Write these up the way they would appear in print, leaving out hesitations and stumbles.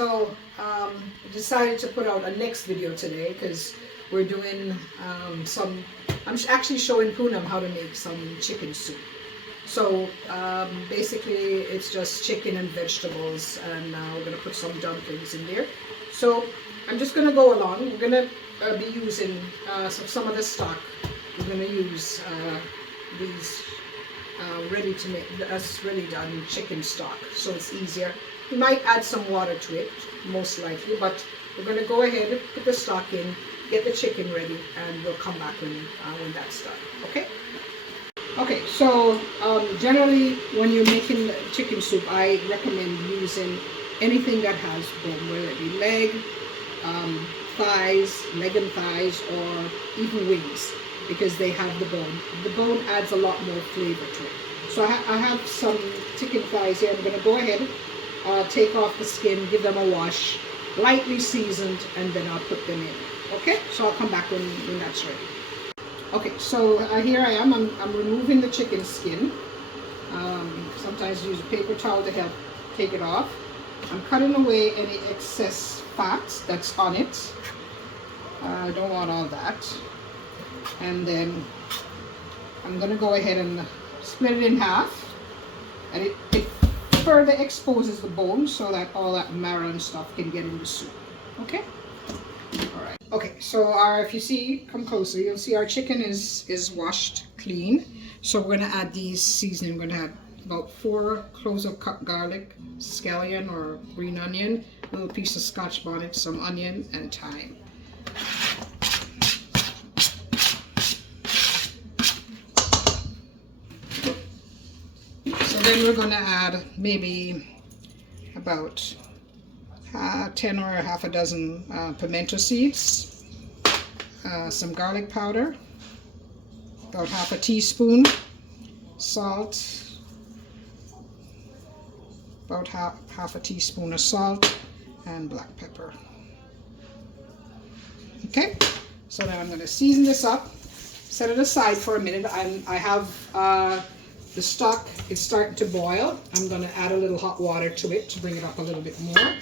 So I decided to put out a next video today because we're doing I'm actually showing Poonam how to make some chicken soup. So basically it's just chicken and vegetables, and we're going to put some dumplings in there. So I'm just going to go along. We're going to be using some of the stock. We're going to use these ready to make, ready done chicken stock, so it's easier. We might add some water to it, most likely, but we're going to go ahead, put the stock in, get the chicken ready, and we'll come back when that's done. Okay? Okay, so generally when you're making chicken soup, I recommend using anything that has bone, whether it be leg and thighs, or even wings, because they have the bone. The bone adds a lot more flavor to it. So I have some chicken thighs here. I'm going to go ahead, take off the skin, give them a wash, lightly seasoned, and then I'll put them in. Okay, so I'll come back when that's ready. Okay, so here I am. I'm removing the chicken skin. Sometimes use a paper towel to help take it off. I'm cutting away any excess fat that's on it. I don't want all that. And then I'm going to go ahead and split it in half. And it further exposes the bone so that all that marrow and stuff can get in the soup. Okay? Alright. Okay, so if you see, come closer, you'll see our chicken is washed clean. So we're going to add these seasoning. We're going to add about 4 cloves of garlic, scallion or green onion, a little piece of Scotch bonnet, some onion, and thyme. So then we're going to add maybe about 10 or half a dozen pimento seeds, some garlic powder, about half a teaspoon, salt, about half a teaspoon of salt, and black pepper. Okay, so then I'm going to season this up, set it aside for a minute. I have the stock is starting to boil. I'm going to add a little hot water to it to bring it up a little bit more.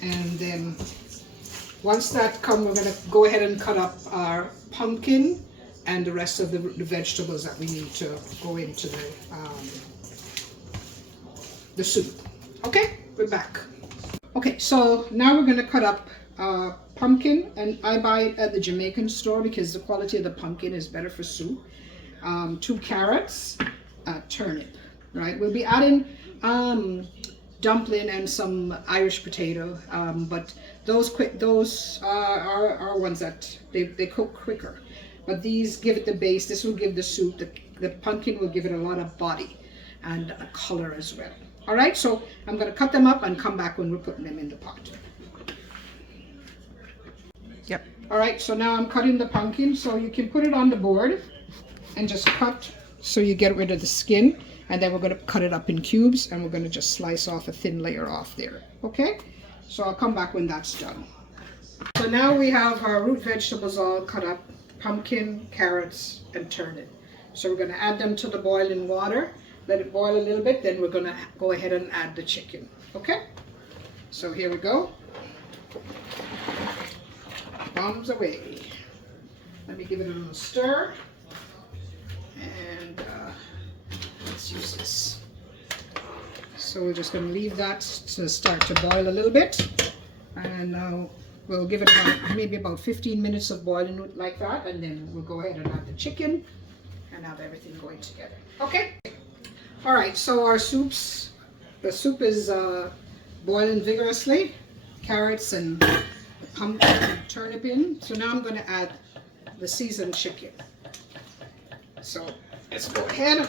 And then once that comes, we're going to go ahead and cut up our pumpkin and the rest of the vegetables that we need to go into the soup. Okay, we're back. Okay, so now we're going to cut up pumpkin, and I buy it at the Jamaican store because the quality of the pumpkin is better for soup. 2 carrots, turnip, right? We'll be adding dumpling and some Irish potato, but those are ones that they cook quicker. But these give it the base. This will give the soup, the pumpkin will give it a lot of body and a color as well. All right, so I'm going to cut them up and come back when we're putting them in the pot. Yep. All right, so now I'm cutting the pumpkin, so you can put it on the board and just cut so you get rid of the skin, and then we're going to cut it up in cubes, and we're going to just slice off a thin layer off there. Okay, so I'll come back when that's done. So now we have our root vegetables all cut up: pumpkin, carrots, and turnip. So we're going to add them to the boiling water, let it boil a little bit, then we're going to go ahead and add the chicken. Okay, so here we go. Bombs away. Let me give it a little stir. And let's use this. So we're just going to leave that to start to boil a little bit, and now we'll give it maybe about 15 minutes of boiling like that, and then we'll go ahead and add the chicken and have everything going together. Okay. All right. So the soup is boiling vigorously. Carrots and the pumpkin and turnip in. So now I'm going to add the seasoned chicken. So let's go ahead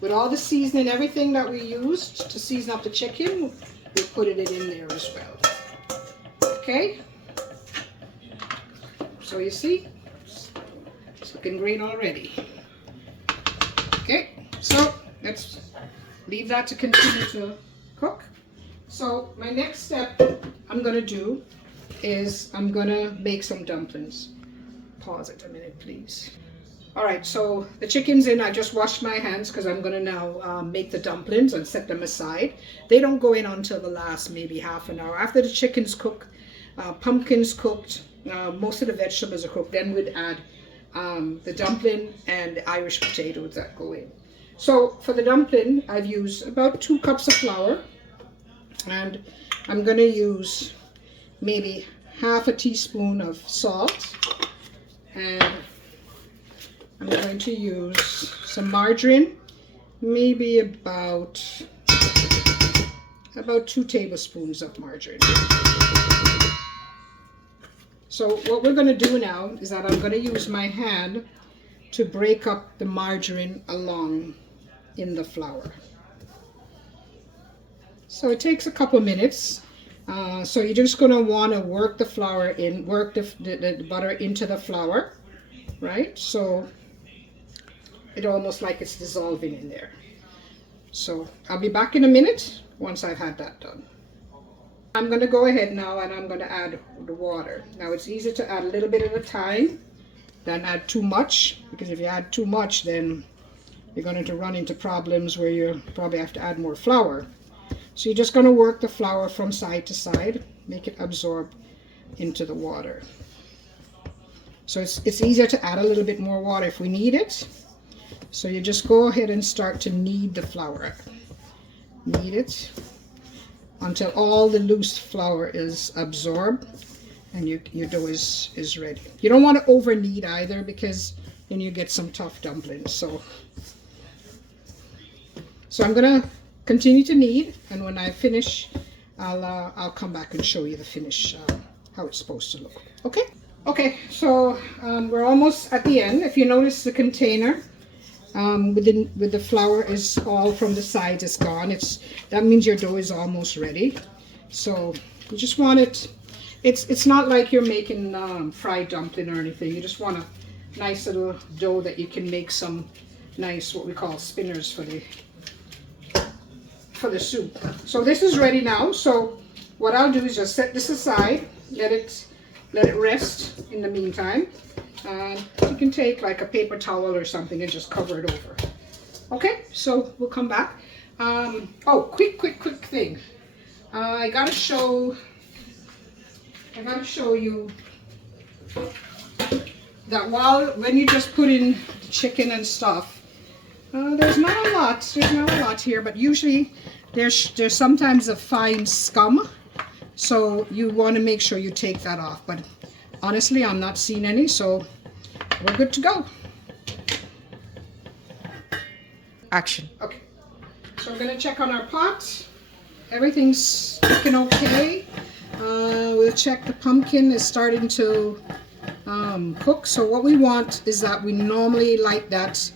with all the seasoning, everything that we used to season up the chicken, we're putting it in there as well. Okay, so you see, it's looking great already. Okay, so let's leave that to continue to cook. So my next step I'm going to do is I'm going to make some dumplings. Pause it a minute, please. All right, so the chicken's in. I just washed my hands because I'm gonna now make the dumplings and set them aside. They don't go in until the last maybe half an hour. After the chicken's cooked, pumpkin's cooked, most of the vegetables are cooked, then we'd add the dumpling and the Irish potatoes that go in. So for the dumpling, I've used about 2 cups of flour, and I'm gonna use maybe half a teaspoon of salt, and I'm going to use some margarine, maybe about 2 tablespoons of margarine. So what we're going to do now is that I'm going to use my hand to break up the margarine along in the flour. So it takes a couple minutes. So you're just going to want to work the flour in, work the butter into the flour, right? So it almost like it's dissolving in there. So I'll be back in a minute once I've had that done. I'm going to go ahead now and I'm going to add the water. Now it's easier to add a little bit at a time than add too much, because if you add too much then you're going to run into problems where you probably have to add more flour. So you're just going to work the flour from side to side, make it absorb into the water. So it's easier to add a little bit more water if we need it. So you just go ahead and start to knead the flour. Knead it until all the loose flour is absorbed and your dough is ready. You don't want to over knead either, because then you get some tough dumplings. So I'm gonna continue to knead, and when I finish, I'll come back and show you the finish, how it's supposed to look. Okay, so we're almost at the end. If you notice, the container with the flour is all from the sides is gone. That means your dough is almost ready. So you just want it. It's not like you're making fried dumpling or anything. You just want a nice little dough that you can make some nice, what we call spinners for the soup. So this is ready now. So what I'll do is just set this aside, let it rest in the meantime. You can take like a paper towel or something and just cover it over. Okay, so we'll come back. Oh, quick thing. I gotta show you that when you just put in the chicken and stuff, there's not a lot here, but usually there's sometimes a fine scum, so you want to make sure you take that off. But honestly, I'm not seeing any, so we're good to go. Action. Okay, so we're gonna check on our pot. Everything's looking okay. We'll check the pumpkin is starting to cook. So what we want is that we normally like that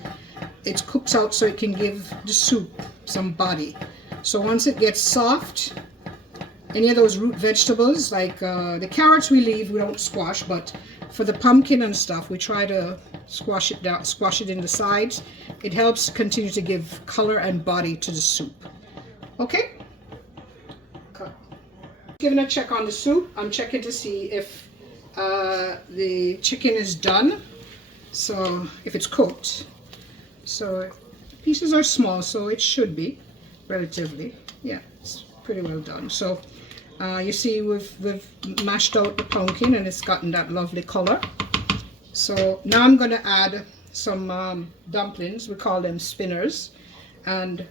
it cooks out so it can give the soup some body. So once it gets soft, any of those root vegetables, like the carrots we don't squash, but for the pumpkin and stuff, we try to squash it in the sides. It helps continue to give color and body to the soup. Okay? Giving a check on the soup. I'm checking to see if the chicken is done. So if it's cooked. So pieces are small, so it should be relatively. Yeah, it's pretty well done. So you see we've mashed out the pumpkin and it's gotten that lovely color. So now I'm going to add some dumplings. We call them spinners, and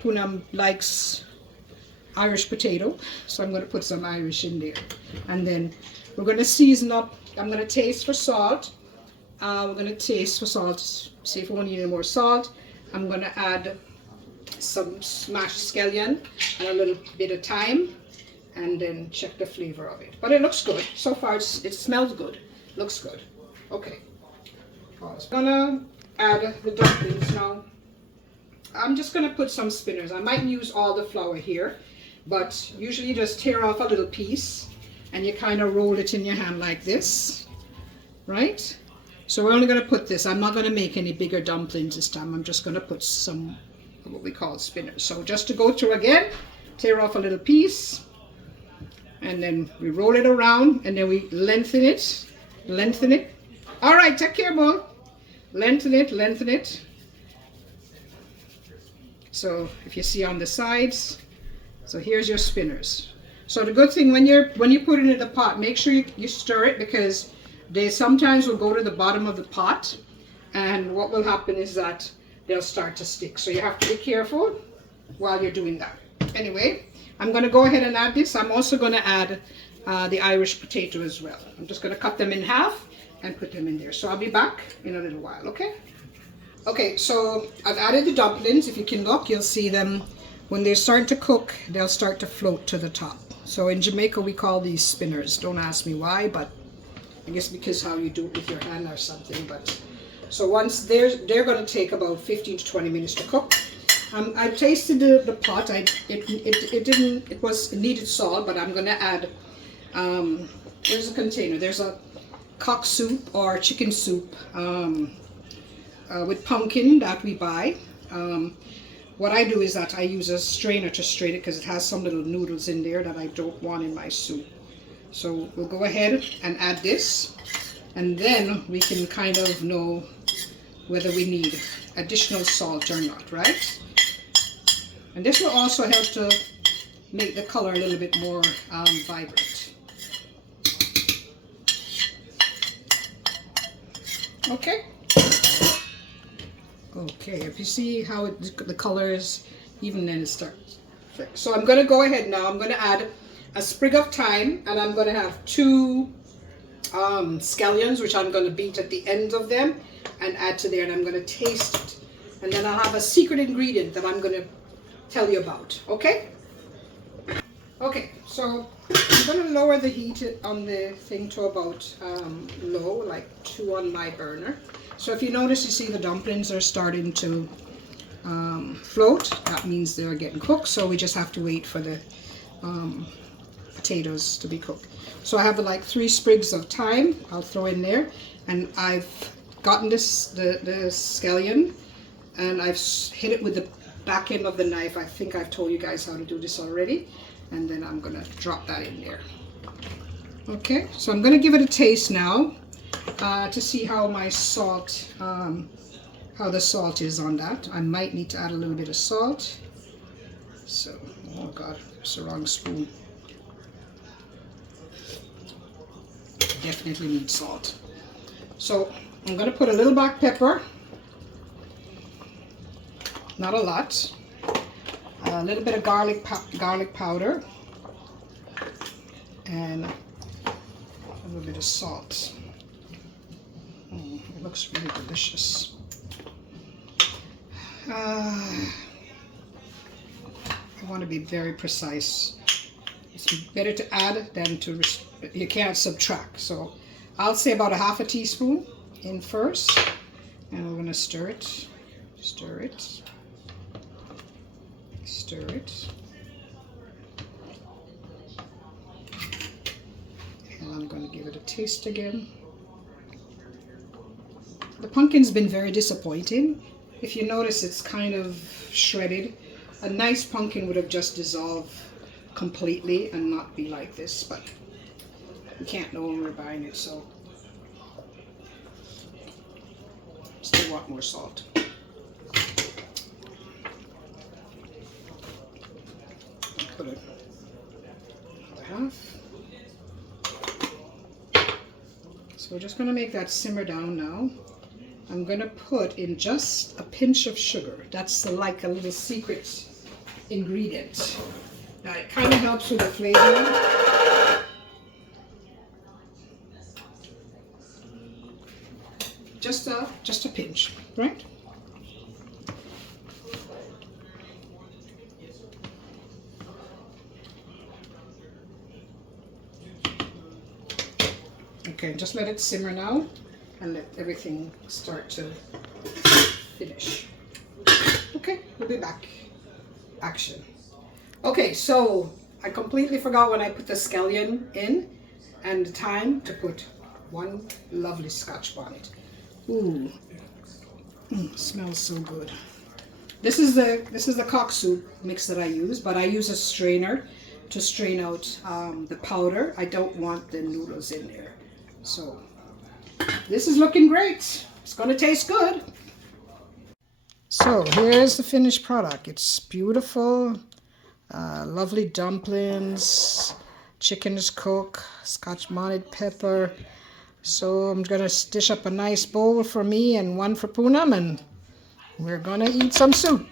Poonam likes Irish potato, so I'm going to put some Irish in there. And then we're going to season up. I'm going to taste for salt. We're going to taste for salt, see if we want to need any more salt. I'm going to add some smashed scallion and a little bit of thyme, and then check the flavor of it. But it looks good. So far it smells good. Looks good. Okay. I'm gonna add the dumplings now. I'm just gonna put some spinners. I mightn't use all the flour here, but usually you just tear off a little piece and you kind of roll it in your hand like this, right? So we're only gonna put this. I'm not gonna make any bigger dumplings this time. I'm just gonna put some what we call spinners. So just to go through again, tear off a little piece, and then we roll it around, and then we lengthen it. All right, take care, Bo. lengthen it. So if you see on the sides, so here's your spinners. So the good thing when you put it in the pot, make sure you stir it, because they sometimes will go to the bottom of the pot, and what will happen is that they'll start to stick. So you have to be careful while you're doing that. Anyway, I'm going to go ahead and add this. I'm also going to add the Irish potato as well. I'm just going to cut them in half and put them in there. So I'll be back in a little while, okay? Okay, so I've added the dumplings. If you can look, you'll see them. When they start to cook, they'll start to float to the top. So in Jamaica, we call these spinners. Don't ask me why, but I guess because how you do it with your hand or something. But so once they're going to take about 15 to 20 minutes to cook. I tasted the pot. It needed salt, but I'm going to add. There's a container. There's a cock soup or chicken soup with pumpkin that we buy. What I do is that I use a strainer to strain it, because it has some little noodles in there that I don't want in my soup. So we'll go ahead and add this, and then we can kind of know whether we need additional salt or not, right? And this will also help to make the color a little bit more vibrant. Okay. Okay, if you see how the colors, even then it starts. So I'm going to go ahead now. I'm going to add a sprig of thyme, and I'm going to have 2 scallions, which I'm going to beat at the ends of them and add to there, and I'm going to taste it. And then I'll have a secret ingredient that I'm going to tell you about, okay? Okay, so I'm going to lower the heat on the thing to about low, like 2 on my burner. So if you notice, you see the dumplings are starting to float. That means they're getting cooked, so we just have to wait for the potatoes to be cooked. So I have like 3 sprigs of thyme I'll throw in there, and I've gotten the scallion, and I've hit it with the back end of the knife. I think I've told you guys how to do this already, and then I'm gonna drop that in there. Okay, so I'm gonna give it a taste now to see how my salt, how the salt is on that. I might need to add a little bit of salt. So, oh God, it's the wrong spoon. Definitely need salt. So I'm gonna put a little black pepper. Not a lot. A little bit of garlic powder, and a little bit of salt. It looks really delicious. I want to be very precise. It's better to add than to, you can't subtract. So I'll say about a ½ teaspoon in first, and we're going to stir it, stir it, stir it. And I'm going to give it a taste again. The pumpkin's been very disappointing. If you notice, it's kind of shredded. A nice pumpkin would have just dissolved completely and not be like this, but you can't know when we're buying it, so still want more salt. Put it half. So we're just going to make that simmer down now. I'm going to put in just a pinch of sugar. That's like a little secret ingredient. Now it kind of helps with the flavor. Just a pinch, right? Okay, just let it simmer now and let everything start to finish. Okay, we'll be back. Action. Okay, so I completely forgot when I put the scallion in and the thyme to put 1 lovely Scotch bonnet. Ooh, smells so good. This is the cock soup mix that I use, but I use a strainer to strain out the powder. I don't want the noodles in there. So this is looking great. It's gonna taste good. So here's the finished product. It's beautiful, lovely dumplings, chicken is cooked, Scotch bonnet pepper. So I'm gonna dish up a nice bowl for me and one for Poonam, and we're gonna eat some soup.